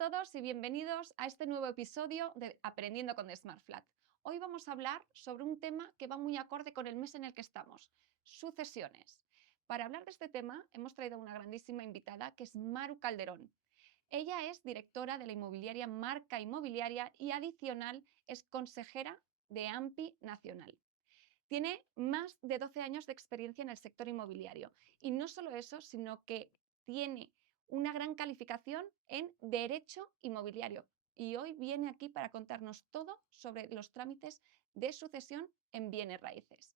todos y bienvenidos a este nuevo episodio de Aprendiendo con The Smart Flat. Hoy vamos a hablar sobre un tema que va muy acorde con el mes en el que estamos, sucesiones. Para hablar de este tema hemos traído a una grandísima invitada que es Maru Calderón. Ella es directora de la inmobiliaria Marca Inmobiliaria y adicional es consejera de AMPI Nacional. Tiene más de 12 años de experiencia en el sector inmobiliario y no solo eso, sino que tiene una gran calificación en Derecho Inmobiliario y hoy viene aquí para contarnos todo sobre los trámites de sucesión en bienes raíces.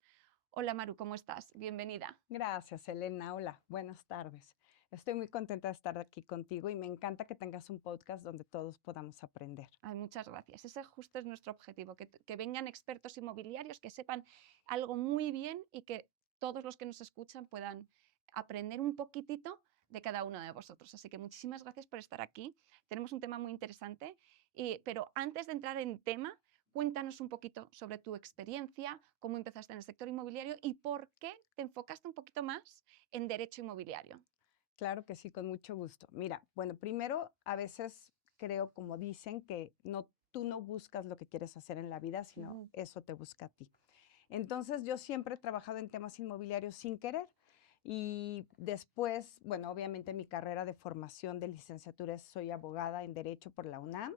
Hola Maru, ¿cómo estás? Bienvenida. Gracias, Elena. Hola, buenas tardes. Estoy muy contenta de estar aquí contigo y me encanta que tengas un podcast donde todos podamos aprender. Ay, muchas gracias. Ese justo es nuestro objetivo, que vengan expertos inmobiliarios, que sepan algo muy bien y que todos los que nos escuchan puedan aprender un poquitito de cada uno de vosotros. Así que muchísimas gracias por estar aquí. Tenemos un tema muy interesante, pero antes de entrar en tema, cuéntanos un poquito sobre tu experiencia, cómo empezaste en el sector inmobiliario y por qué te enfocaste un poquito más en derecho inmobiliario. Claro que sí, con mucho gusto. Mira, bueno, primero, a veces creo, como dicen, que tú no buscas lo que quieres hacer en la vida, sino Ujú. eso te busca a ti. Entonces, yo siempre he trabajado en temas inmobiliarios sin querer. Y después, bueno, obviamente mi carrera de formación de licenciatura soy abogada en Derecho por la UNAM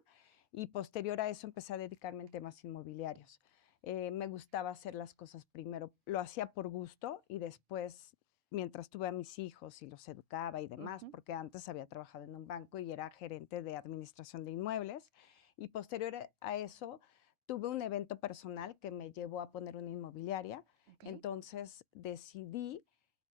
y posterior a eso empecé a dedicarme en temas inmobiliarios. Me gustaba hacer las cosas primero, lo hacía por gusto y después, mientras tuve a mis hijos y los educaba y demás, Ujú. porque antes había trabajado en un banco y era gerente de administración de inmuebles. Y posterior a eso, tuve un evento personal que me llevó a poner una inmobiliaria. Ok. Entonces decidí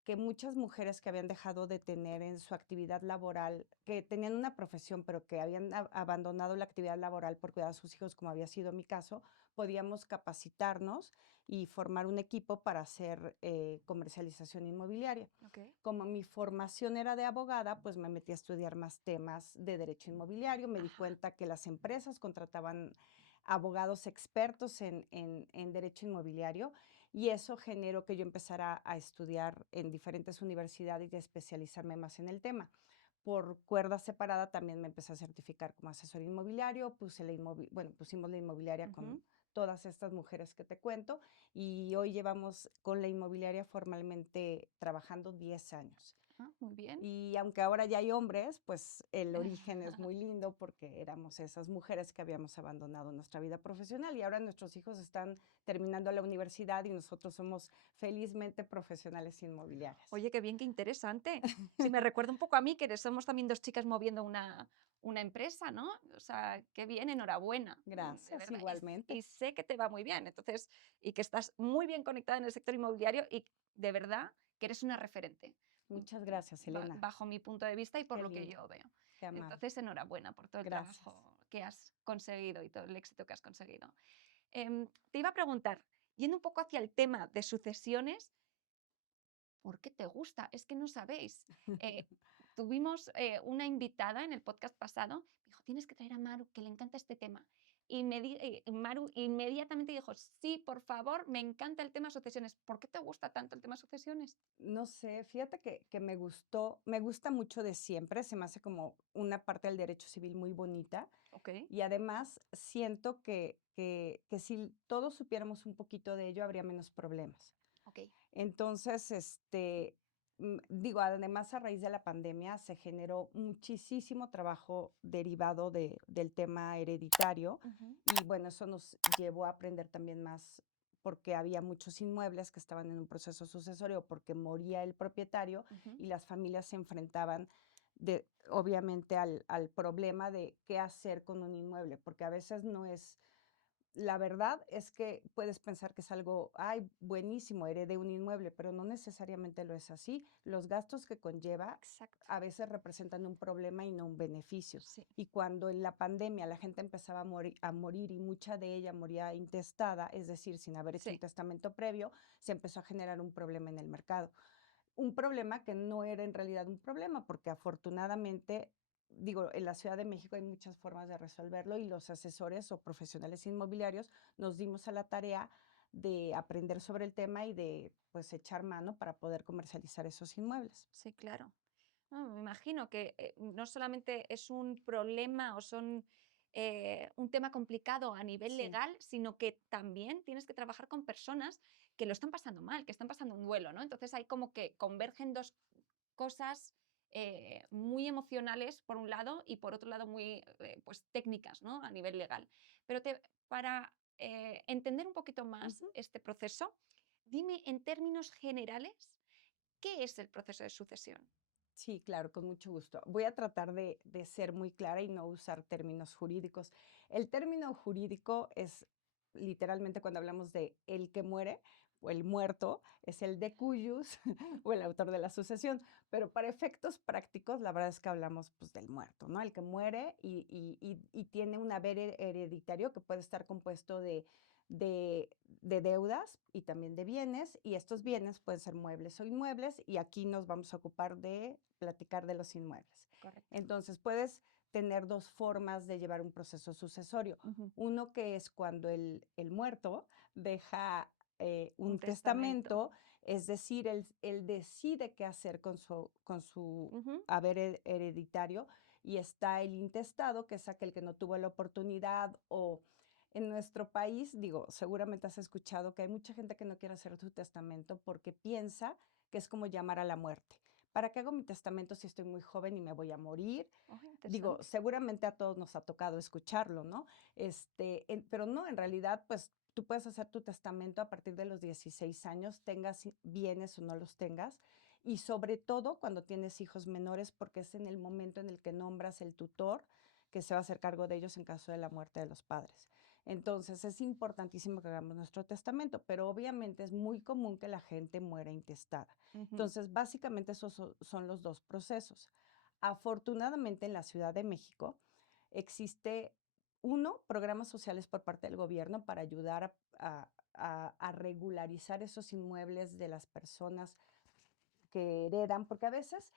que muchas mujeres que habían dejado de tener en su actividad laboral, que tenían una profesión, pero que habían abandonado la actividad laboral por cuidar a sus hijos, como había sido mi caso, podíamos capacitarnos y formar un equipo para hacer comercialización inmobiliaria. Ok. Como mi formación era de abogada, pues me metí a estudiar más temas de derecho inmobiliario. Me di Ajá. cuenta que las empresas contrataban abogados expertos en derecho inmobiliario y eso generó que yo empezara a estudiar en diferentes universidades y a especializarme más en el tema. Por cuerda separada también me empecé a certificar como asesor inmobiliario, pusimos la inmobiliaria con Ujú. todas estas mujeres que te cuento y hoy llevamos con la inmobiliaria formalmente trabajando 10 años. Ah, muy bien. Y aunque ahora ya hay hombres, pues el origen es muy lindo porque éramos esas mujeres que habíamos abandonado nuestra vida profesional y ahora nuestros hijos están terminando la universidad y nosotros somos felizmente profesionales inmobiliarias. Oye, qué bien, qué interesante. Sí, me recuerda un poco a mí, que somos también 2 chicas moviendo una empresa, ¿no? O sea, qué bien, enhorabuena, de Gracias, verdad. igualmente. Y sé que te va muy bien, entonces, y que estás muy bien conectada en el sector inmobiliario y de verdad que eres una referente, Muchas gracias, Elena. bajo mi punto de vista y por Qué lo que lindo, yo veo. qué amable. Entonces, enhorabuena por todo el Gracias. trabajo que has conseguido y todo el éxito que has conseguido. Te iba a preguntar, yendo un poco hacia el tema de sucesiones, ¿por qué te gusta? Es que no sabéis. Eh, tuvimos una invitada en el podcast pasado, me dijo, tienes que traer a Maru, que le encanta este tema. Y Maru inmediatamente dijo, sí, por favor, me encanta el tema sucesiones. ¿Por qué te gusta tanto el tema sucesiones? No sé, fíjate que me gusta mucho de siempre, se me hace como una parte del derecho civil muy bonita. Ok, Y además siento que si todos supiéramos un poquito de ello, habría menos problemas. ok. Entonces, digo, además a raíz de la pandemia se generó muchísimo trabajo derivado del tema hereditario Ujú. y bueno, eso nos llevó a aprender también más porque había muchos inmuebles que estaban en un proceso sucesorio porque moría el propietario Ujú. y las familias se enfrentaban obviamente al problema de qué hacer con un inmueble, porque a veces no es la verdad es que puedes pensar que es algo, ay, buenísimo, heredé un inmueble, pero no necesariamente lo es así. Los gastos que conlleva Exacto. a veces representan un problema y no un beneficio. Sí, Y cuando en la pandemia la gente empezaba a morir y mucha de ella moría intestada, es decir, sin haber hecho un sí, testamento previo, se empezó a generar un problema en el mercado. Un problema que no era en realidad un problema, porque afortunadamente, digo, en la Ciudad de México hay muchas formas de resolverlo y los asesores o profesionales inmobiliarios nos dimos a la tarea de aprender sobre el tema y de, pues, echar mano para poder comercializar esos inmuebles. sí, claro. Me imagino que no solamente es un problema o son un tema complicado a nivel Sí. legal, sino que también tienes que trabajar con personas que lo están pasando mal, que están pasando un duelo, ¿no? Entonces hay como que convergen dos cosas muy emocionales por un lado y por otro lado muy pues técnicas, ¿no? A nivel legal. Pero para entender un poquito más Ujú. este proceso, dime en términos generales, ¿qué es el proceso de sucesión? Sí, claro, con mucho gusto. Voy a tratar de ser muy clara y no usar términos jurídicos. El término jurídico es literalmente cuando hablamos de el que muere o el muerto, es el de cuyus o el autor de la sucesión. Pero para efectos prácticos, la verdad es que hablamos pues, del muerto, ¿no? El que muere y tiene un haber hereditario que puede estar compuesto de deudas y también de bienes, y estos bienes pueden ser muebles o inmuebles, y aquí nos vamos a ocupar de platicar de los inmuebles. Correcto. Entonces, puedes tener dos formas de llevar un proceso sucesorio. Ujú. Uno que es cuando el muerto deja Un un testamento. testamento, es decir, él decide qué hacer con su Ujú. haber hereditario, y está el intestado, que es aquel que no tuvo la oportunidad o en nuestro país, digo, seguramente has escuchado que hay mucha gente que no quiere hacer su testamento porque piensa que es como llamar a la muerte. ¿Para qué hago mi testamento si estoy muy joven y me voy a morir? Oh, Digo, interesante. seguramente a todos nos ha tocado escucharlo, ¿no? Pero no, en realidad, pues tú puedes hacer tu testamento a partir de los 16 años, tengas bienes o no los tengas, y sobre todo cuando tienes hijos menores, porque es en el momento en el que nombras el tutor que se va a hacer cargo de ellos en caso de la muerte de los padres. Entonces, es importantísimo que hagamos nuestro testamento, pero obviamente es muy común que la gente muera intestada. Ujú. Entonces, básicamente esos son los dos procesos. Afortunadamente, en la Ciudad de México existe, uno, programas sociales por parte del gobierno para ayudar a regularizar esos inmuebles de las personas que heredan, porque a veces,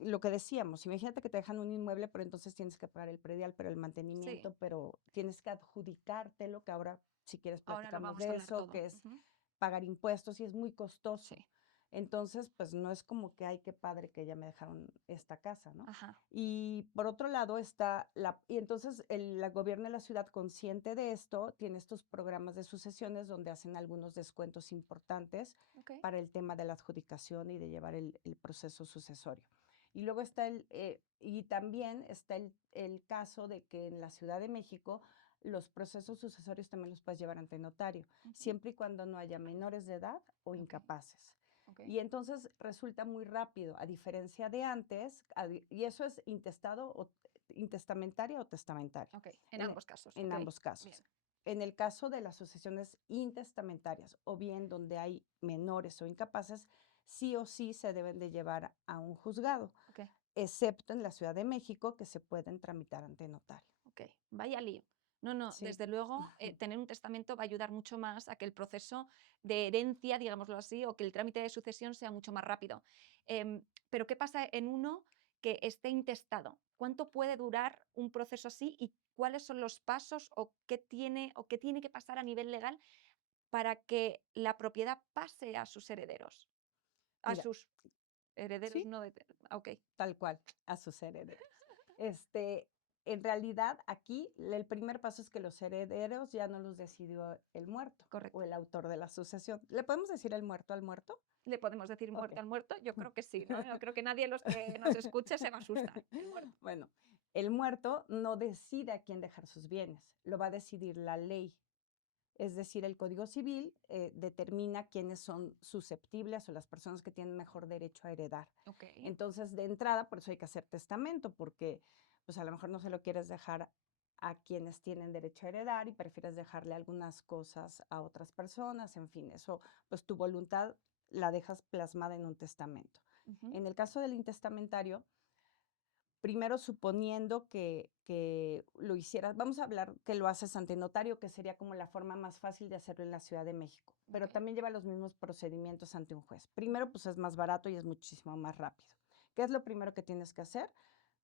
lo que decíamos, imagínate que te dejan un inmueble, pero entonces tienes que pagar el predial, pero el Sí, mantenimiento, pero tienes que adjudicártelo, que ahora, si quieres, ahora lo platicamos vamos a de hablar eso, todo. que es Ujú. pagar impuestos y es muy costoso. Sí. Entonces, pues no es como que, ay, qué padre que ya me dejaron esta casa, ¿no? Ajá. Y por otro lado está y entonces el gobierno de la ciudad, consciente de esto, tiene estos programas de sucesiones donde hacen algunos descuentos importantes Ok. para el tema de la adjudicación y de llevar el proceso sucesorio. Y luego está y también está el caso de que en la Ciudad de México los procesos sucesorios también los puedes llevar ante notario, Ujú. siempre y cuando no haya menores de edad o Ok. incapaces. Ok. Y entonces resulta muy rápido, a diferencia de antes, y eso es intestado o intestamentaria o testamentaria, Ok. En en, ambos casos. en Ok. ambos casos. Bien. En el caso de las sucesiones intestamentarias o bien donde hay menores o incapaces, sí o sí se deben de llevar a un juzgado, Ok. excepto en la Ciudad de México que se pueden tramitar ante notario. Ok. Vaya lío. No, no, Sí. desde luego, tener un testamento va a ayudar mucho más a que el proceso de herencia, digámoslo así, o que el trámite de sucesión sea mucho más rápido. Pero ¿qué pasa en uno que esté intestado? ¿Cuánto puede durar un proceso así y cuáles son los pasos o qué tiene que pasar a nivel legal para que la propiedad pase a sus herederos? A Mira, sus herederos, sí, no de ok, tal cual, a sus herederos. Este, en realidad, aquí el primer paso es que los herederos ya no los decidió el muerto o correcto. el autor de la sucesión. ¿Le podemos decir el muerto al muerto? ¿Le podemos decir muerte Okey. al muerto? Yo creo que sí, ¿no? Yo creo que nadie de los que nos escuche se va a asustar. El muerto. Bueno, el muerto no decide a quién dejar sus bienes, lo va a decidir la ley. Es decir, el Código Civil, determina quiénes son susceptibles o las personas que tienen mejor derecho a heredar. Okey. Entonces, de entrada, por eso hay que hacer testamento, porque, pues, a lo mejor no se lo quieres dejar a quienes tienen derecho a heredar y prefieres dejarle algunas cosas a otras personas, en fin, eso, pues, tu voluntad la dejas plasmada en un testamento. Ujú. En el caso del intestamentario, primero, suponiendo que lo hicieras, vamos a hablar que lo haces ante notario, que sería como la forma más fácil de hacerlo en la Ciudad de México, pero Okey. también lleva los mismos procedimientos ante un juez. Primero, Ujú. pues, es más barato y es muchísimo más rápido. ¿Qué es lo primero que tienes que hacer?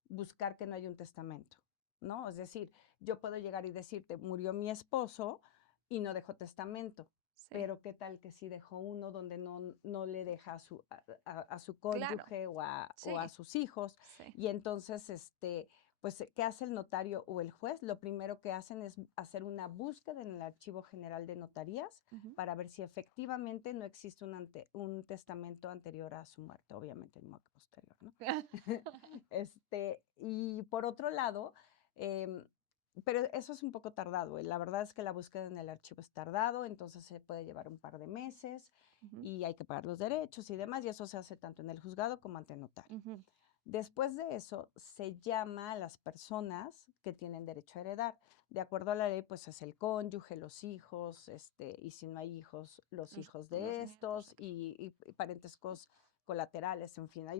Buscar que no haya un testamento, ¿no? Es decir, yo puedo llegar y decirte: "Murió mi esposo y no dejó testamento". Sí, pero qué tal que si dejó uno donde no le deja a su claro, cónyuge o a sí, sus hijos. sí. Y entonces, pues, ¿qué hace el notario o el juez? Lo primero que hacen es hacer una búsqueda en el Archivo General de Notarías Ujú. para ver si efectivamente no existe un testamento anterior a su muerte, obviamente no posterior, ¿no? Y por otro lado, em, pero eso es un poco tardado, la verdad es que la búsqueda en el archivo es tardado, entonces se puede llevar un par de meses Ujú, y hay que pagar los derechos y demás, y eso se hace tanto en el juzgado como ante notario. ujú. Después de eso, se llama a las personas que tienen derecho a heredar. De acuerdo a la ley, pues es el cónyuge, los hijos, y si no hay hijos, los hijos Los de nietos, estos ok. y parentescos colaterales, en fin, hay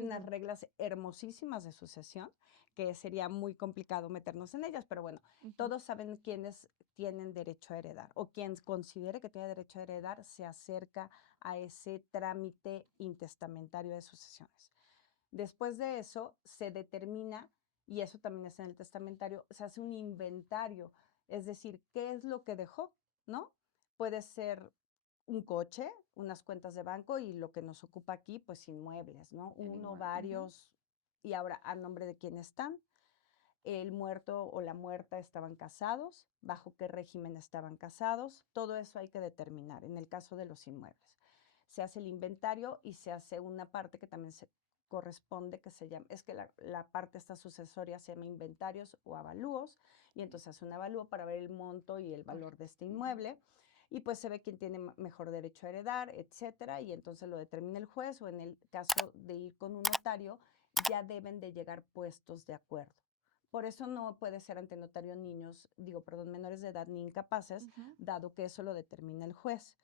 unas Ujú, reglas hermosísimas de sucesión que sería muy complicado meternos en ellas, pero bueno, ujú. todos saben quiénes tienen derecho a heredar o quien considere que tiene derecho a heredar se acerca a ese trámite intestamentario de sucesiones. Después de eso, se determina, y eso también es en el testamentario, se hace un inventario, es decir, qué es lo que dejó, ¿no? Puede ser un coche, unas cuentas de banco y lo que nos ocupa aquí, pues inmuebles, ¿no? El Uno, inmueble. Ujú. varios, y ahora a nombre de quién están. El muerto o la muerta estaban casados, bajo qué régimen estaban casados, todo eso hay que determinar en el caso de los inmuebles. Se hace el inventario y se hace una parte que también se corresponde, que se llama, es que la parte esta sucesoria se llama inventarios o avalúos, y entonces hace un avalúo para ver el monto y el valor de este Ujú. inmueble, y pues se ve quién tiene mejor derecho a heredar, etcétera, y entonces lo determina el juez, o en el caso de ir con un notario, ya deben de llegar puestos de acuerdo. Por eso no puede ser ante notario niños, digo, perdón, menores de edad ni incapaces, Ujú. dado que eso lo determina el juez,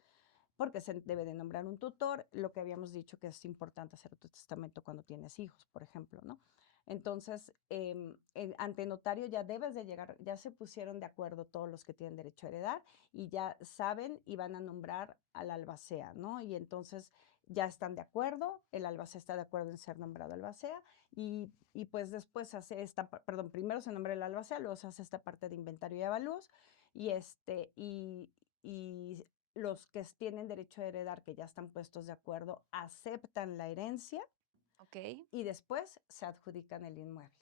porque se debe de nombrar un tutor, lo que habíamos dicho que es importante hacer tu testamento cuando tienes hijos, por ejemplo, ¿no? Entonces, ante notario ya debes de llegar, ya se pusieron de acuerdo todos los que tienen derecho a heredar y ya saben y van a nombrar al albacea, ¿no? Y entonces ya están de acuerdo, el albacea está de acuerdo en ser nombrado albacea y pues después se hace perdón, primero se nombra el albacea, luego se hace esta parte de inventario y avalúos y y los que tienen derecho a heredar, que ya están puestos de acuerdo, aceptan la herencia Ok, y después se adjudican el inmueble,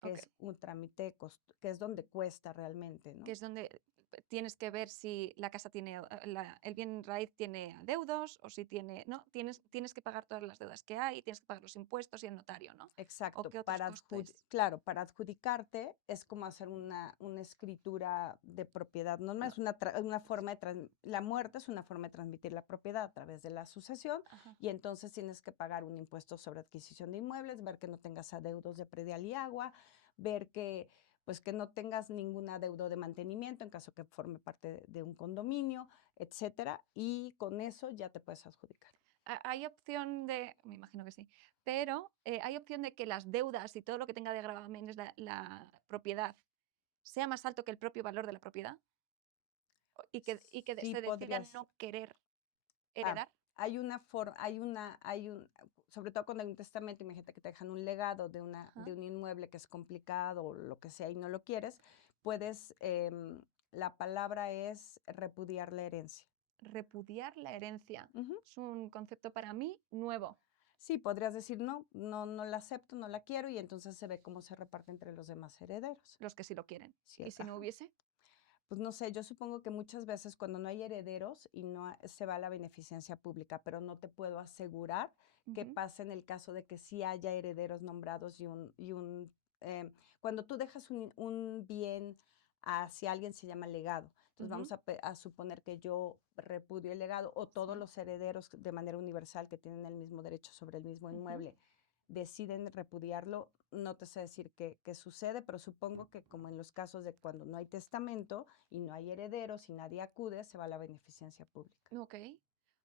que ok. es un trámite que es donde cuesta realmente, Que ¿no? es donde tienes que ver si la casa tiene, el bien raíz tiene adeudos o si tiene, ¿no? Tienes que pagar todas las deudas que hay, tienes que pagar los impuestos y el notario, ¿no? ¿O Exacto, qué otros costes? claro, para adjudicarte es como hacer una escritura de propiedad normal, No, es una forma la muerte es una forma de transmitir la propiedad a través de la sucesión ajá. y entonces tienes que pagar un impuesto sobre adquisición de inmuebles, ver que no tengas adeudos de predial y agua, ver que pues que no tengas ningún adeudo de mantenimiento en caso que forme parte de un condominio, etcétera, y con eso ya te puedes adjudicar. Hay opción de, me imagino que sí, pero hay opción de que las deudas y todo lo que tenga de gravamen la propiedad sea más alto que el propio valor de la propiedad y que Sí se decidan podrías. no querer Ah, heredar. hay un sobre todo cuando hay un testamento, imagínate que te dejan un legado de Ajá. un inmueble que es complicado o lo que sea y no lo quieres, puedes, la palabra es repudiar la herencia. Repudiar la herencia. Ujú. Es un concepto para mí nuevo. Sí, podrías decir: "No la acepto, no la quiero", y entonces se ve cómo se reparte entre los demás herederos. Los que sí lo quieren. Sí, ¿Y si no ajá. hubiese? Pues no sé, yo supongo que muchas veces cuando no hay herederos y no se va a la beneficencia pública, pero no te puedo asegurar qué Ujú, pasa en el caso de que sí haya herederos nombrados cuando tú dejas un bien hacia alguien se llama legado. Entonces vamos ujú, a suponer que yo repudio el legado o todos sí, los herederos de manera universal que tienen el mismo derecho sobre el mismo ujú. inmueble deciden repudiarlo, no te sé decir qué sucede, pero supongo que como en los casos de cuando no hay testamento y no hay herederos y nadie acude, se va a la beneficencia pública. Okey,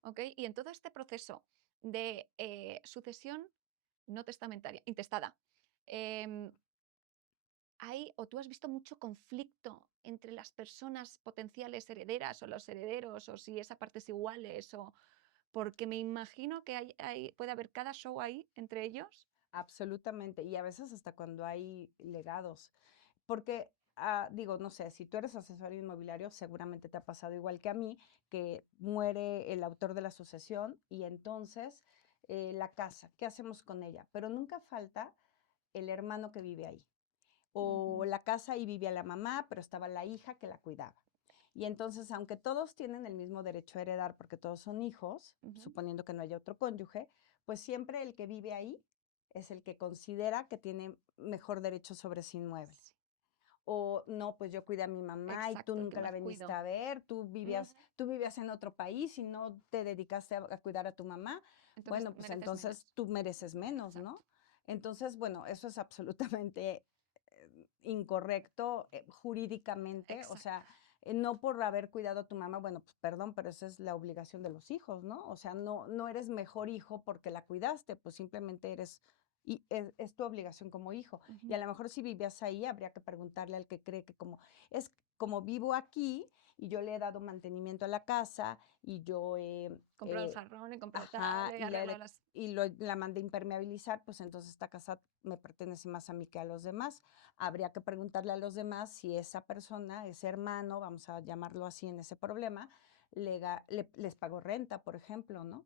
okey. Y en todo este proceso de, sucesión no testamentaria, intestada, em, ¿hay o tú has visto mucho conflicto entre las personas potenciales herederas o los herederos, o si esa partes iguales, o porque me imagino que puede haber cada show ahí entre ellos? Absolutamente, y a veces hasta cuando hay legados, porque digo, no sé, si tú eres asesor inmobiliario, seguramente te ha pasado igual que a mí, que muere el autor de la sucesión y entonces la casa, ¿qué hacemos con ella? Pero nunca falta el hermano que vive ahí. O Ujú, la casa y vivía la mamá, pero estaba la hija que la cuidaba. Y entonces, aunque todos tienen el mismo derecho a heredar, porque todos son hijos, ujú. suponiendo que no haya otro cónyuge, pues siempre el que vive ahí es el que considera que tiene mejor derecho sobre ese inmueble. Sí, O no, pues yo cuidé a mi mamá y tú exacto, el que nunca la más viniste cuido. a ver, Ujú. tú vivías en otro país y no te dedicaste a cuidar a tu mamá. Entonces Bueno, pues mereces entonces menos. tú mereces menos, Exacto. ¿no? Entonces, bueno, eso es absolutamente incorrecto jurídicamente, o sea, Exacto. no por haber cuidado a tu mamá, bueno, pues perdón, pero esa es la obligación de los hijos, ¿no? O sea, no eres mejor hijo porque la cuidaste, pues simplemente eres, y es tu obligación como hijo. Y a Ujú. lo mejor si vivías ahí, habría que preguntarle al que cree que es como vivo aquí y yo le he dado mantenimiento a la casa y yo Compró el jarrón, he comprado tal, ajá, he arreglado las. la mandé impermeabilizar, pues entonces esta casa me pertenece más a mí que a los demás. Habría que preguntarle a los demás si esa persona, ese hermano, vamos a llamarlo así en ese problema, les pagó renta, por ejemplo, ¿no?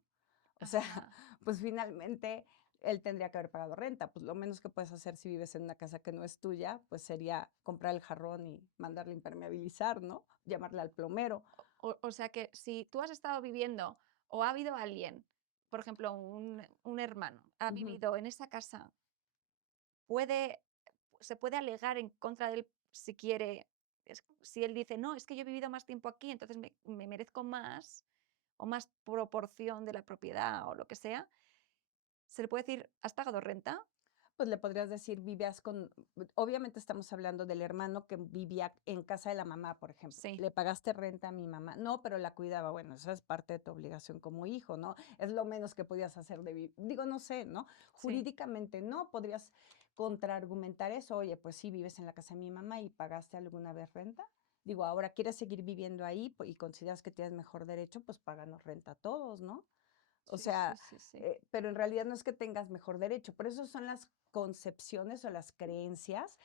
O sea, Ajá. pues finalmente él tendría que haber pagado renta. Pues lo menos que puedes hacer si vives en una casa que no es tuya, pues sería comprar el jarrón y mandarle impermeabilizar, ¿no? Llamarle al plomero. O sea que si tú has estado viviendo o ha habido alguien, por ejemplo, un hermano, ha Ujú. vivido en esa casa, puede se puede alegar en contra de él si quiere, si él dice: "No, es que yo he vivido más tiempo aquí, entonces me merezco más, o más proporción de la propiedad", o lo que sea, se le puede decir: "¿Has pagado renta?". Pues le podrías decir, vivías obviamente estamos hablando del hermano que vivía en casa de la mamá, por ejemplo. Sí, ¿Le pagaste renta a mi mamá? No, pero la cuidaba. Bueno, eso es parte de tu obligación como hijo, ¿no? Es lo menos que podías hacer digo, no sé, ¿no? sí. Jurídicamente no, podrías contraargumentar eso. Oye, pues sí, vives en la casa de mi mamá y pagaste alguna vez renta. Digo, ahora quieres seguir viviendo ahí y consideras que tienes mejor derecho, pues páganos renta a todos, ¿no? O Sí, sí, sea, sí, sí. pero en realidad no es que tengas mejor derecho. Por eso son las concepciones o las creencias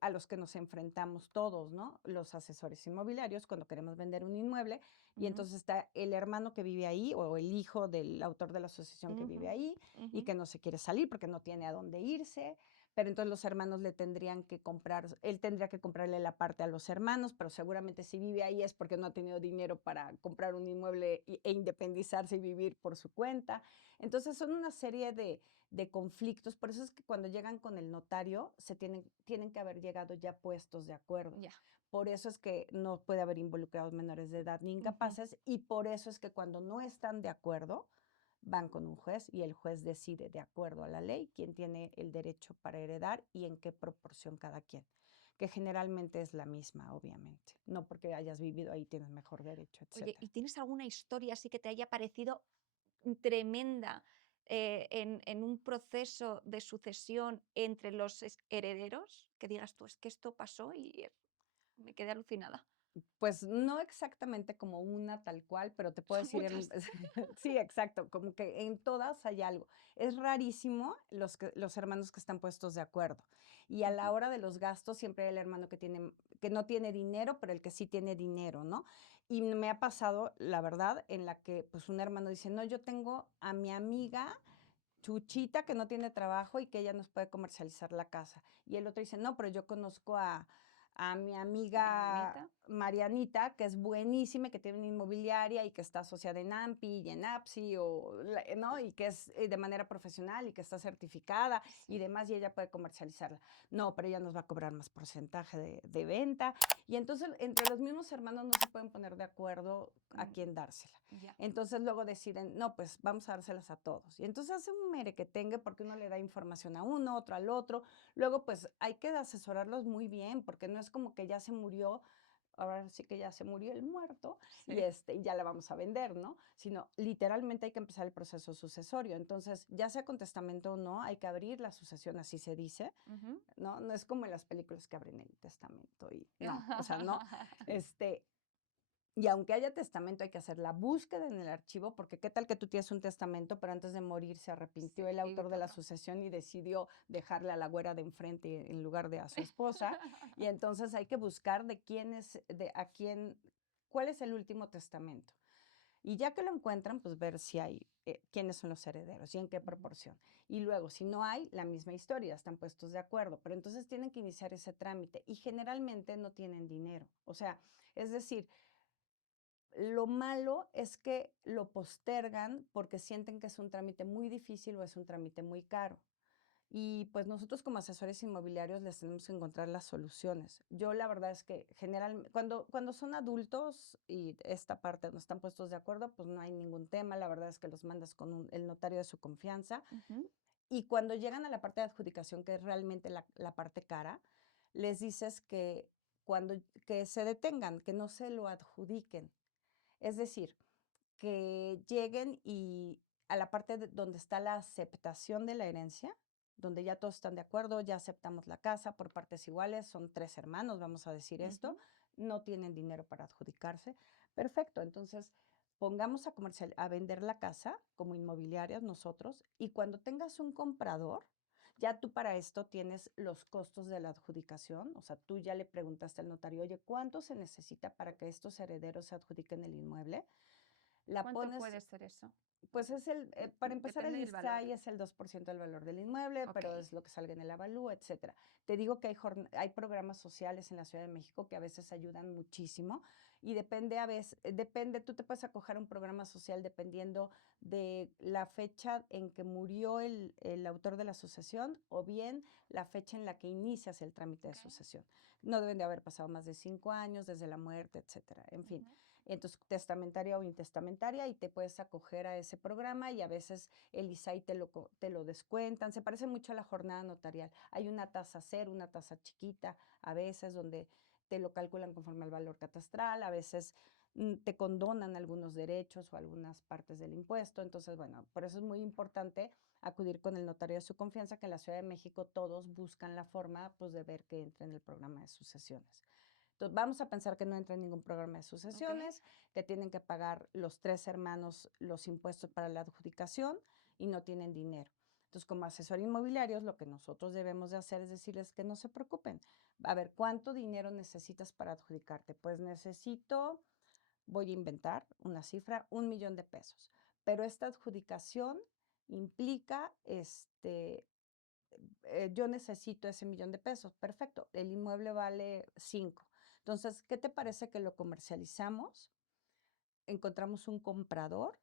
a los que nos enfrentamos todos, ¿no? Los asesores inmobiliarios cuando queremos vender un inmueble y Ujú, entonces está el hermano que vive ahí o el hijo del autor de la asociación que ujú, vive ahí ujú, y que no se quiere salir porque no tiene a dónde irse, pero entonces los hermanos le tendrían que comprar, él tendría que comprarle la parte a los hermanos, pero seguramente si vive ahí es porque no ha tenido dinero para comprar un inmueble e independizarse y vivir por su cuenta. Entonces son una serie de conflictos, por eso es que cuando llegan con el notario tienen que haber llegado ya puestos de acuerdo. ya. Por eso es que no puede haber involucrados menores de edad ni Ujú, incapaces y por eso es que cuando no están de acuerdo, van con un juez y el juez decide de acuerdo a la ley quién tiene el derecho para heredar y en qué proporción cada quien, que generalmente es la misma, obviamente. No porque hayas vivido ahí tienes mejor derecho, oye, ¿y etcétera. tienes alguna historia así que te haya parecido tremenda, en un proceso de sucesión entre los herederos? Que digas tú: "Es que esto pasó y me quedé alucinada". Pues no exactamente como una tal cual, pero te puedo Son decir muchas. sí, exacto, como que en todas hay algo. Es rarísimo los hermanos que están puestos de acuerdo. Y a la Ujú, hora de los gastos siempre hay el hermano que no tiene dinero, pero el que sí tiene dinero, ¿no? Y me ha pasado, la verdad, en la que pues un hermano dice: "No, yo tengo a mi amiga Chuchita que no tiene trabajo y que ella nos puede comercializar la casa". Y el otro dice: "No, pero yo conozco a mi amiga Menganita. Marianita, que es buenísima y que tiene una inmobiliaria y que está asociada en AMPI y en APSI, ¿no? Y que es de manera profesional y que está certificada y Sí. demás, y ella puede comercializarla". No, pero ella nos va a cobrar más porcentaje de venta. Y entonces, entre los mismos hermanos no se pueden poner de acuerdo a Mm, quién dársela. ya. Entonces luego deciden, no, pues vamos a dárselas a todos. Y entonces hace un merequetengue porque uno le da información a uno, otro al otro. Luego, pues hay que asesorarlos muy bien, porque no es como que ya se murió, ahora sí que ya se murió el muerto y Sí. y ya la vamos a vender, ¿no? Sino literalmente hay que empezar el proceso sucesorio. Entonces, ya sea con testamento o no, hay que abrir la sucesión, así se dice, Ujú. ¿no? No es como en las películas que abren el testamento y no, o sea, no. Este, Y aunque haya testamento, hay que hacer la búsqueda en el archivo, porque qué tal que tú tienes un testamento, pero antes de morir se arrepintió el Sí, autor de la todo. sucesión y decidió dejarle a la güera de enfrente en lugar de a su esposa. Y entonces hay que buscar de quién es, de a quién, cuál es el último testamento. Y ya que lo encuentran, pues ver si hay, quiénes son los herederos y en qué proporción. Y luego, si no hay, la misma historia, están puestos de acuerdo, pero entonces tienen que iniciar ese trámite y generalmente no tienen dinero. O sea, es decir, lo malo es que lo postergan porque sienten que es un trámite muy difícil o es un trámite muy caro. Y pues nosotros como asesores inmobiliarios les tenemos que encontrar las soluciones. Yo la verdad es que generalmente, cuando son adultos y esta parte no están puestos de acuerdo, pues no hay ningún tema. La verdad es que los mandas con el notario de su confianza. Ujú. Y cuando llegan a la parte de adjudicación, que es realmente la parte cara, les dices que, que se detengan, que no se lo adjudiquen. Es decir, que lleguen y a la parte donde está la aceptación de la herencia, donde ya todos están de acuerdo, ya aceptamos la casa por partes iguales, son 3 hermanos, vamos a decir esto, Ujú. no tienen dinero para adjudicarse. Perfecto, entonces pongamos a vender la casa como inmobiliarias nosotros, y cuando tengas un comprador, ya tú para esto tienes los costos de la adjudicación, o sea, tú ya le preguntaste al notario: "Oye, ¿cuánto se necesita para que estos herederos se adjudiquen el inmueble?". La ¿Cuánto pones, puede ser eso? pues es para empezar, el Depende del valor. ISSSTE es el 2% del valor del inmueble, Ok. pero es lo que salga en el avalúo, etcétera. Te digo que hay programas sociales en la Ciudad de México que a veces ayudan muchísimo y depende a veces, depende, tú te puedes acoger a un programa social dependiendo de la fecha en que murió el autor de la sucesión o bien la fecha en la que inicias el trámite de Ok. sucesión. No deben de haber pasado más de 5 años desde la muerte, etcétera. En fin, Ujú. entonces testamentaria o intestamentaria, y te puedes acoger a ese programa y a veces el ISAI te lo descuentan. Se parece mucho a la jornada notarial. Hay una tasa cero, una tasa chiquita, a veces donde te lo calculan conforme al valor catastral, a veces te condonan algunos derechos o algunas partes del impuesto. Entonces, bueno, por eso es muy importante acudir con el notario de su confianza, que en la Ciudad de México todos buscan la forma, pues, de ver que entre en el programa de sucesiones. Entonces, vamos a pensar que no entra en ningún programa de Ok. sucesiones, que tienen que pagar los 3 hermanos los impuestos para la adjudicación y no tienen dinero. Entonces, como asesor inmobiliarios, lo que nosotros debemos de hacer es decirles que no se preocupen. A ver, ¿cuánto dinero necesitas para adjudicarte? Pues necesito, voy a inventar una cifra, 1,000,000 de pesos. Pero esta adjudicación implica, yo necesito ese 1,000,000 de pesos. Perfecto, el inmueble vale 5. Entonces, ¿qué te parece que lo comercializamos? Encontramos un comprador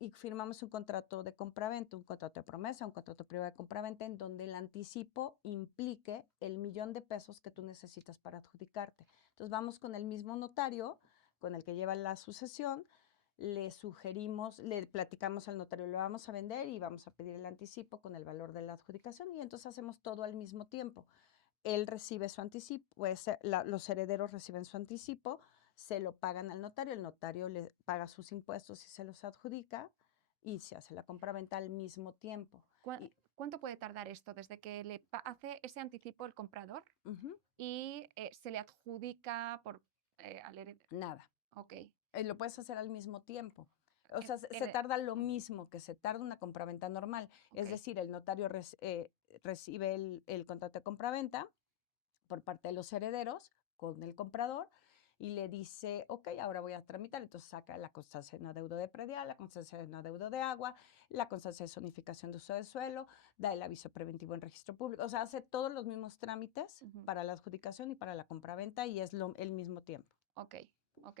y firmamos un contrato de compraventa, un contrato de promesa, un contrato privado de compraventa, en donde el anticipo implique el 1,000,000 de pesos que tú necesitas para adjudicarte. Entonces, vamos con el mismo notario, con el que lleva la sucesión, le sugerimos, le platicamos al notario: "Lo vamos a vender y vamos a pedir el anticipo con el valor de la adjudicación", y entonces hacemos todo al mismo tiempo. Él recibe su anticipo, pues, los herederos reciben su anticipo, se lo pagan al notario, el notario le paga sus impuestos y se los adjudica, y se hace la compraventa al mismo tiempo. Y ¿Cuánto puede tardar esto desde que hace ese anticipo el comprador ujú, y se le adjudica al heredero? nada, Ok. lo puedes hacer al mismo tiempo. O En- sea, se en- tarda lo mismo que se tarda una compraventa normal. ok. Es decir, el notario recibe el contrato de compraventa por parte de los herederos con el comprador y le dice: "Ok, ahora voy a tramitar". Entonces saca la constancia de no adeudo de predial, la constancia de no adeudo de agua, la constancia de zonificación de uso de suelo, da el aviso preventivo en registro público. O sea, hace todos los mismos trámites Ujú. para la adjudicación y para la compraventa, y es el mismo tiempo. Ok, ok.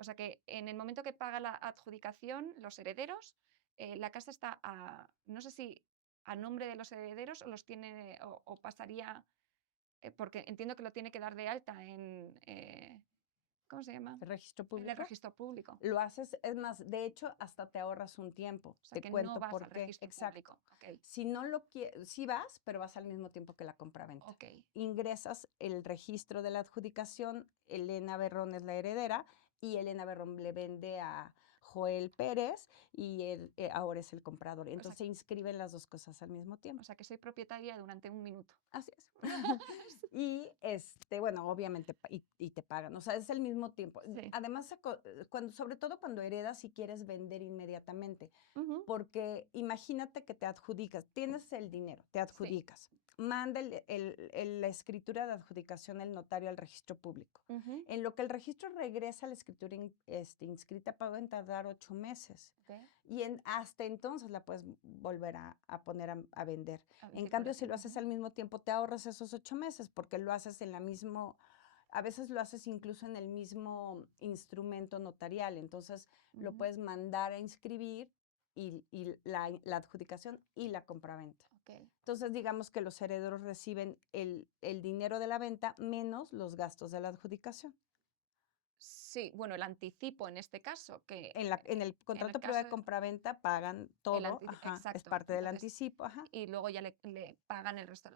O sea que en el momento que paga la adjudicación, los herederos, la casa está no sé si a nombre de los herederos o los tiene, o pasaría, porque entiendo que lo tiene que dar de alta ¿cómo se llama? El registro En el público registro público. lo haces, es más, de hecho, hasta te ahorras un tiempo. O sea Te que no cuento vas por al qué. registro Exacto. público. Ok, Si no lo quieres, sí vas, pero vas al mismo tiempo que la compraventa. ok. Ingresas el registro de la adjudicación, Elena Berrón es la heredera y Elena Berrón le vende a Joel Pérez y él ahora es el comprador. O sea, Entonces se inscriben las dos cosas al mismo tiempo. que soy propietaria durante un minuto. Así es. Y bueno, obviamente, y te pagan, o sea, es el mismo tiempo. Sí. Además, sobre todo cuando heredas y quieres vender inmediatamente, Ujú. porque imagínate que te adjudicas, tienes el dinero, te adjudicas, manda la escritura de adjudicación el notario al registro público. Ujú. En lo que el registro regresa a la escritura inscrita, pueden tardar 8 meses. Ok. Y hasta entonces la puedes volver a poner a vender. En circulación. cambio, si lo haces al mismo tiempo, te ahorras esos 8 meses porque lo haces a veces lo haces incluso en el mismo instrumento notarial. Entonces, lo Ujú. puedes mandar a inscribir y la adjudicación y la compraventa. Ok. Entonces, digamos que los herederos reciben el dinero de la venta menos los gastos de la adjudicación. Sí, bueno, el anticipo en este caso, que En el contrato privado de caso compraventa pagan todo, ajá, es exacto. parte del Entonces, anticipo, ajá, y luego ya le pagan el resto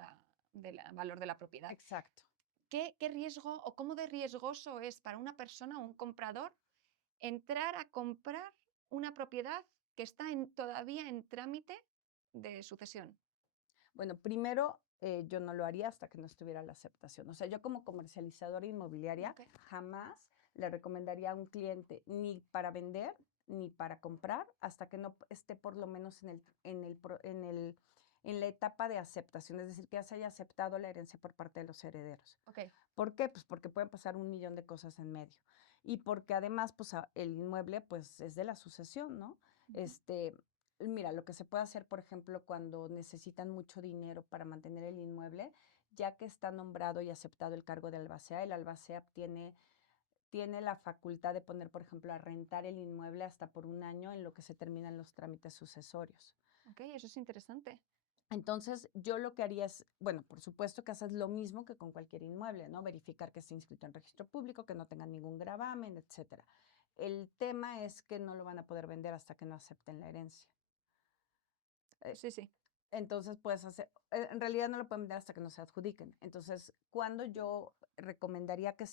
del valor de la propiedad. exacto. ¿Qué riesgo o cómo de riesgoso es para una persona o un comprador entrar a comprar una propiedad que está todavía en trámite de sucesión? Bueno, primero, yo no lo haría hasta que no estuviera la aceptación. O sea, yo como comercializadora inmobiliaria Ok. jamás le recomendaría a un cliente ni para vender ni para comprar hasta que no esté por lo menos en la etapa de aceptación, es decir, que ya se haya aceptado la herencia por parte de los herederos. Ok. ¿Por qué? Pues porque pueden pasar un millón de cosas en medio. Y porque además, pues el inmueble, pues es de la sucesión, ¿no? Ujú. Mira, lo que se puede hacer, por ejemplo, cuando necesitan mucho dinero para mantener el inmueble, ya que está nombrado y aceptado el cargo de albacea, el albacea tiene la facultad de poner, por ejemplo, a rentar el inmueble hasta por un año en lo que se terminan los trámites sucesorios. Ok, eso es interesante. Entonces, yo lo que haría es, bueno, por supuesto que haces lo mismo que con cualquier inmueble, ¿no? Verificar que esté inscrito en registro público, que no tenga ningún gravamen, etcétera. El tema es que no lo van a poder vender hasta que no acepten la herencia. Sí, sí. Entonces, puedes hacer, en realidad no lo pueden vender hasta que no se adjudiquen. Entonces, cuando yo recomendaría que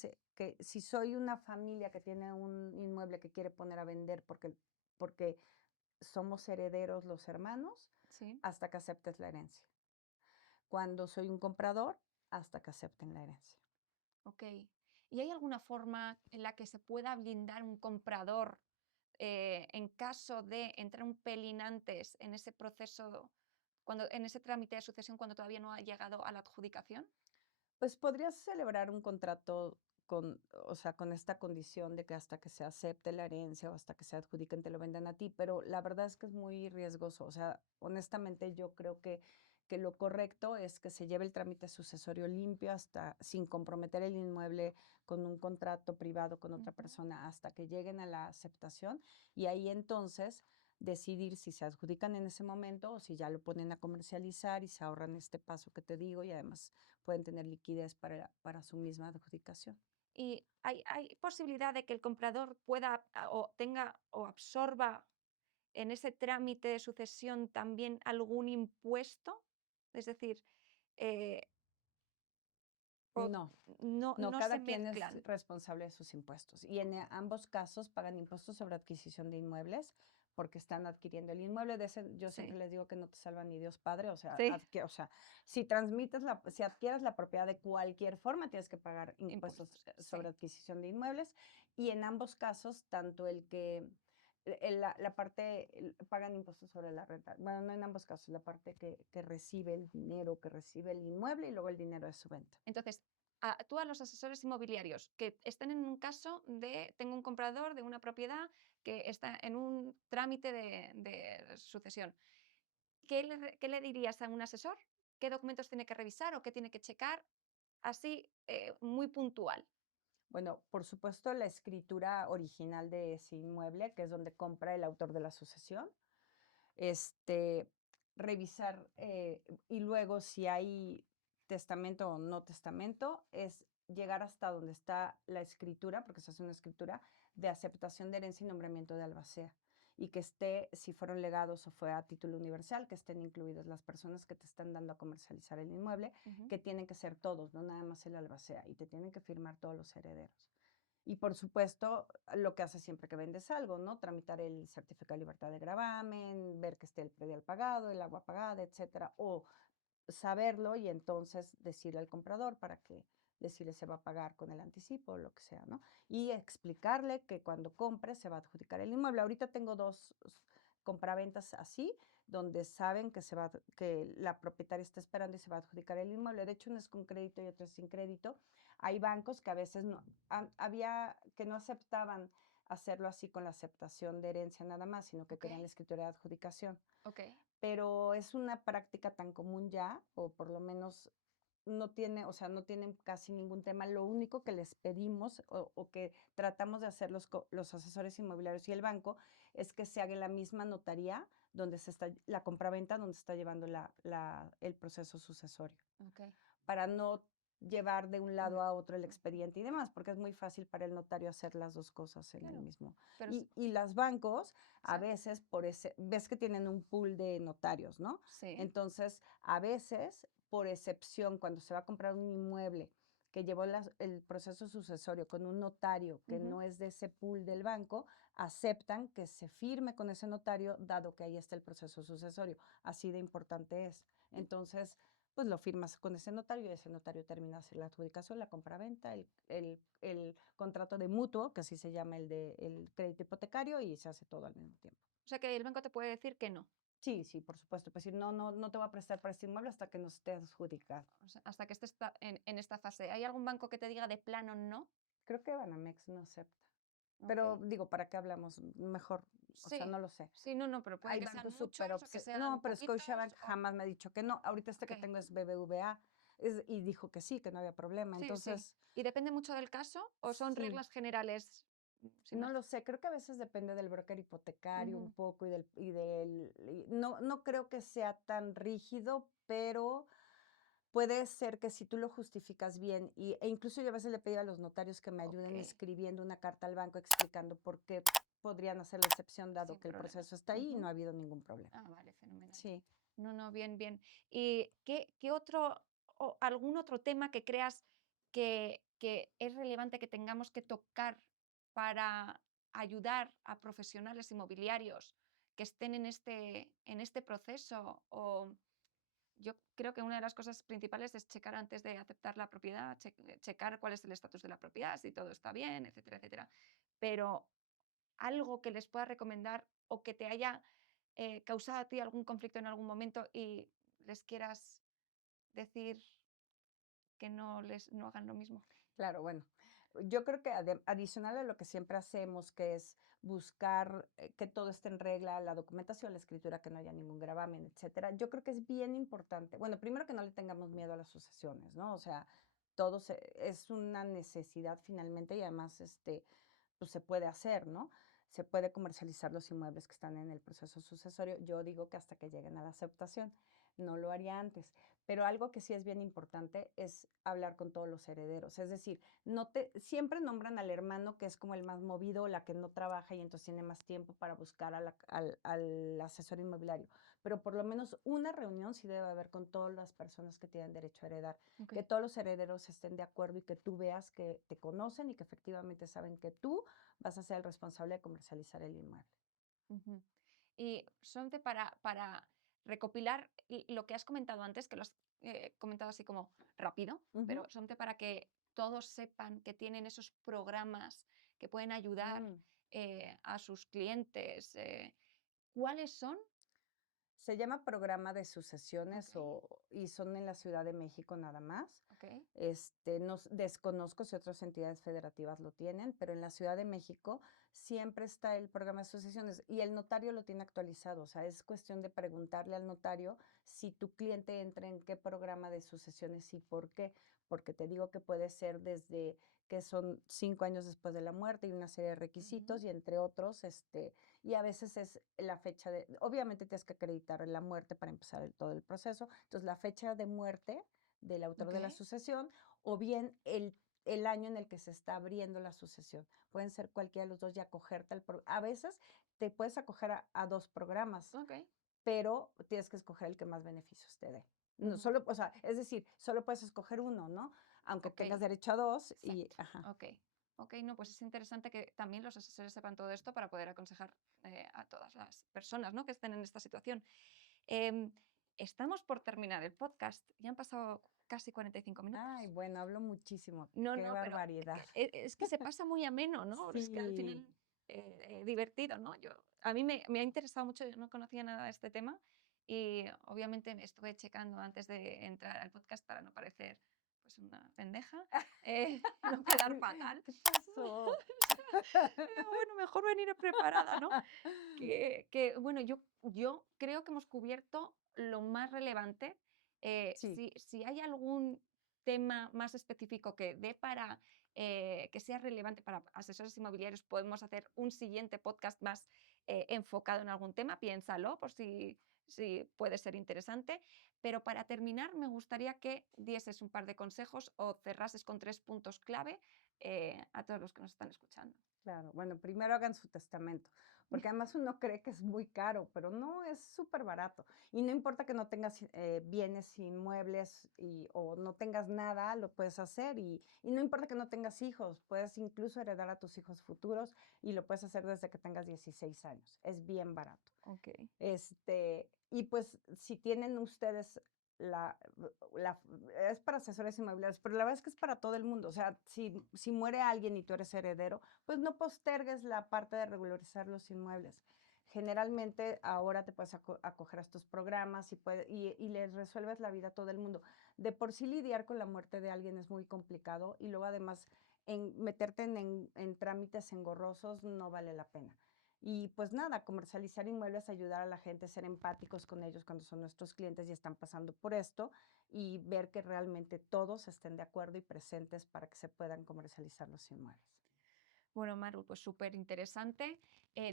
si soy una familia que tiene un inmueble que quiere poner a vender porque somos herederos los hermanos, Sí. hasta que aceptes la herencia. Cuando soy un comprador, hasta que acepten la herencia. Ok. ¿Y hay alguna forma en la que se pueda blindar un comprador en caso de entrar un pelín antes en ese proceso, en ese trámite de sucesión cuando todavía no ha llegado a la adjudicación? Pues podrías celebrar un contrato o sea, con esta condición de que hasta que se acepte la herencia o hasta que se adjudiquen te lo vendan a ti, pero la verdad es que es muy riesgoso. O sea, honestamente yo creo que lo correcto es que se lleve el trámite sucesorio limpio hasta sin comprometer el inmueble con un contrato privado con otra Ujú. persona hasta que lleguen a la aceptación y ahí entonces decidir si se adjudican en ese momento o si ya lo ponen a comercializar y se ahorran este paso que te digo y además pueden tener liquidez para su misma adjudicación. ¿Y hay posibilidad de que el comprador pueda o tenga o absorba en ese trámite de sucesión también algún impuesto? Es decir, eh, o No, no, no se cada quien es mezclan. responsable de sus impuestos y en ambos casos pagan impuestos sobre adquisición de inmuebles porque están adquiriendo el inmueble. Yo siempre Sí, les digo que no te salva ni Dios Padre, o sea, sí, si adquieres la propiedad de cualquier forma, tienes que pagar impuestos impuestos, sobre sí. adquisición de inmuebles y en ambos casos, tanto el que la parte, pagan impuestos sobre la renta. Bueno, no en ambos casos, la parte que recibe el dinero, que recibe el inmueble y luego el dinero de su venta. Entonces, tú a los asesores inmobiliarios que estén en un caso de, tengo un comprador de una propiedad que está en un trámite de sucesión, qué le dirías a un asesor? ¿Qué documentos tiene que revisar o qué tiene que checar? Así, muy puntual. Bueno, por supuesto, la escritura original de ese inmueble, que es donde compra el autor de la sucesión, este, revisar, y luego si hay testamento o no testamento, es llegar hasta donde está la escritura, porque se hace una escritura de aceptación de herencia y nombramiento de albacea. Y que esté, si fueron legados o fue a título universal, que estén incluidas las personas que te están dando a comercializar el inmueble, Ujú. que tienen que ser todos, no nada más el albacea, y te tienen que firmar todos los herederos. Y por supuesto, lo que haces siempre que vendes algo, ¿no? Tramitar el certificado de libertad de gravamen, ver que esté el predial pagado, el agua pagada, etcétera, o saberlo y entonces decirle al comprador para que decirle se va a pagar con el anticipo o lo que sea, ¿no? Y explicarle que cuando compre se va a adjudicar el inmueble. Ahorita tengo 2 compraventas así, donde saben que que la propietaria está esperando y se va a adjudicar el inmueble. De hecho, uno es con crédito y otro es sin crédito. Hay bancos que a veces no había que no aceptaban hacerlo así con la aceptación de herencia nada más, sino que querían la Okey, escritura de adjudicación. okey. Pero es una práctica tan común ya, o por lo menos no tiene, o sea, no tienen casi ningún tema. Lo único que les pedimos o que tratamos de hacer los asesores inmobiliarios y el banco es que se haga en la misma notaría donde se está la compraventa, donde se está llevando el proceso sucesorio, Okey. para no llevar de un lado a otro el Ujú. expediente y demás, porque es muy fácil para el notario hacer las 2 cosas en el Claro, mismo. pero Y los bancos, a sí, veces, ves que tienen un pool de notarios, ¿no? sí, Entonces, a veces, por excepción, cuando se va a comprar un inmueble que llevó el proceso sucesorio con un notario que ujú, no es de ese pool del banco, aceptan que se firme con ese notario, dado que ahí está el proceso sucesorio. Así de importante es. mm, Entonces, pues lo firmas con ese notario y ese notario termina de hacer la adjudicación, la compraventa, el contrato de mutuo, que así se llama el crédito hipotecario, y se hace todo al mismo tiempo. o sea, que el banco te puede decir que no, Sí, sí, por supuesto. Pues decir, no, no, no te voy a prestar para este inmueble hasta que no esté adjudicado. o sea, hasta que estés en esta fase. ¿Hay algún banco que te diga de plano no? Creo que Banamex no acepta. Pero Okey. digo, ¿para qué hablamos? Mejor, o sea, Sí, no lo sé. sí, no, no, pero puede Hay que sean bancos súper muchos o que no, sean pero poquitos Scotiabank o jamás me ha dicho que no. Ahorita este que okey. tengo es BBVA, y dijo que sí, que no había problema. Sí, sí. Entonces, ¿Y depende mucho del caso o son sí. reglas generales, sin No más? lo sé, creo que a veces depende del broker hipotecario un Ujú, poco no creo que sea tan rígido, pero puede ser que si tú lo justificas bien incluso yo a veces le pido a los notarios que me ayuden okey, escribiendo una carta al banco explicando por qué podrían hacer la excepción dado sin que el problema. proceso está ahí y no Ujú. ha habido ningún problema. Ah, vale, fenomenal. Sí. No, no, bien, bien. ¿Y qué otro o algún otro tema que creas que es relevante que tengamos que tocar para ayudar a profesionales inmobiliarios que estén en este proceso? O yo creo que una de las cosas principales es checar antes de aceptar la propiedad, checar cuál es el estatus de la propiedad, si todo está bien, etcétera, etcétera. Pero algo que les pueda recomendar o que te haya causado a ti algún conflicto en algún momento y les quieras decir que no hagan lo mismo. Claro, bueno, yo creo que adicional a lo que siempre hacemos, que es buscar que todo esté en regla, la documentación, la escritura, que no haya ningún gravamen, etcétera. Yo creo que es bien importante. Bueno, primero que no le tengamos miedo a las sucesiones, ¿no? O sea, es una necesidad finalmente y además, pues se puede hacer, ¿no? Se puede comercializar los inmuebles que están en el proceso sucesorio. Yo digo que hasta que lleguen a la aceptación, no lo haría antes. Pero algo que sí es bien importante es hablar con todos los herederos. Es decir, siempre nombran al hermano que es como el más movido, la que no trabaja y entonces tiene más tiempo para buscar al asesor inmobiliario. Pero por lo menos una reunión sí debe haber con todas las personas que tienen derecho a heredar, que Okey. todos los herederos estén de acuerdo y que tú veas que te conocen y que efectivamente saben que tú vas a ser el responsable de comercializar el inmueble. Ujú. Y solamente para recopilar lo que has comentado antes, que lo has comentado así como rápido, Ujú. pero solamente para que todos sepan que tienen esos programas que pueden ayudar Mm. a sus clientes. ¿Cuáles son? Se llama Programa de Sucesiones Ok, y son en la Ciudad de México nada más. ok, Desconozco si otras entidades federativas lo tienen, pero en la Ciudad de México siempre está el programa de sucesiones y el notario lo tiene actualizado. O sea, es cuestión de preguntarle al notario si tu cliente entra en qué programa de sucesiones y por qué. Porque te digo que puede ser desde que son 5 años después de la muerte y una serie de ujú, requisitos y entre otros, y a veces es la fecha obviamente tienes que acreditar la muerte para empezar todo el proceso. Entonces, la fecha de muerte del autor ok, de la sucesión o bien el año en el que se está abriendo la sucesión. Pueden ser cualquiera de los dos y acogerte a veces te puedes acoger a 2 programas, ok, pero tienes que escoger el que más beneficios te dé. No ujú, solo, o sea, es decir, solo puedes escoger uno, ¿no? Aunque ok, tengas derecho a 2 y exacto, ajá. ok. Ok, no, pues es interesante que también los asesores sepan todo esto para poder aconsejar a todas las personas, ¿no?, que estén en esta situación. Em, Estamos por terminar el podcast, ya han pasado casi 45 minutos. Ay, bueno, hablo muchísimo. No, Qué no, pero barbaridad. es que se pasa muy ameno, ¿no? Es que al Sí, final divertido, ¿no? A mí me ha interesado mucho, yo no conocía nada de este tema y obviamente me estuve checando antes de entrar al podcast para no parecer pues una pendeja, no quedar fatal. ¿qué pasó? Bueno, mejor venir preparada, ¿no? Bueno, yo creo que hemos cubierto lo más relevante. Sí, Si hay algún tema más específico que dé para que sea relevante para asesores inmobiliarios, podemos hacer un siguiente podcast más enfocado en algún tema, piénsalo por si puede ser interesante. Pero para terminar, me gustaría que dieses un par de consejos o cerrases con 3 puntos clave a todos los que nos están escuchando. claro. Bueno, primero hagan su testamento, porque además uno cree que es muy caro, pero no, es súper barato. Y no importa que no tengas bienes inmuebles o no tengas nada, lo puedes hacer. Y no importa que no tengas hijos, puedes incluso heredar a tus hijos futuros y lo puedes hacer desde que tengas 16 años. Es bien barato. Ok. Y pues si tienen ustedes la, la- es para asesores inmobiliarios, pero la verdad es que es para todo el mundo. O sea, si muere alguien y tú eres heredero, pues no postergues la parte de regularizar los inmuebles. Generalmente ahora te puedes acoger a estos programas y les resuelves la vida a todo el mundo. De por sí lidiar con la muerte de alguien es muy complicado y luego además meterte en trámites engorrosos no vale la pena. Y pues nada, comercializar inmuebles, ayudar a la gente, ser empáticos con ellos cuando son nuestros clientes y están pasando por esto y ver que realmente todos estén de acuerdo y presentes para que se puedan comercializar los inmuebles. Bueno, Maru, pues súper interesante.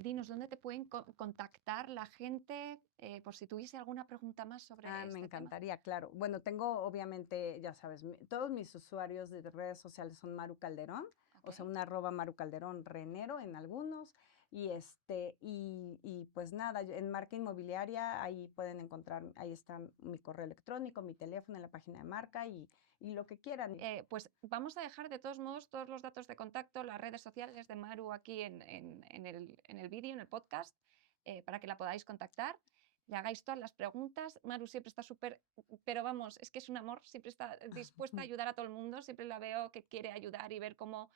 Dinos, ¿dónde te pueden contactar la gente por si tuviese alguna pregunta más sobre Me este tema? encantaría, claro. Bueno, tengo obviamente, ya sabes, todos mis usuarios de redes sociales son Maru Calderón, Ok. o sea, una arroba Maru Calderón Renero en algunos. Y pues nada, en marca inmobiliaria, ahí pueden encontrar, ahí está mi correo electrónico, mi teléfono en la página de marca y lo que quieran. Pues vamos a dejar de todos modos todos los datos de contacto, las redes sociales de Maru aquí en el vídeo, en el podcast, para que la podáis contactar, le hagáis todas las preguntas. Maru siempre está súper, pero vamos, es que es un amor, siempre está dispuesta a ayudar a todo el mundo, siempre la veo que quiere ayudar y ver cómo,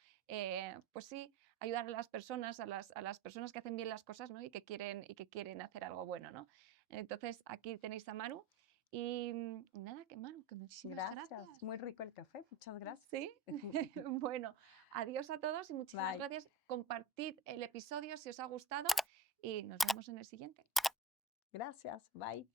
pues sí, ayudar a las personas, a las personas que hacen bien las cosas, ¿no? Y que quieren hacer algo bueno, ¿no? Entonces, aquí tenéis a Maru. Y nada, que Manu, que muchísimas Gracias, gracias. muy rico el café, muchas gracias. Sí, bueno, adiós a todos y muchísimas Bye. gracias. Compartid el episodio si os ha gustado y nos vemos en el siguiente. Gracias, bye.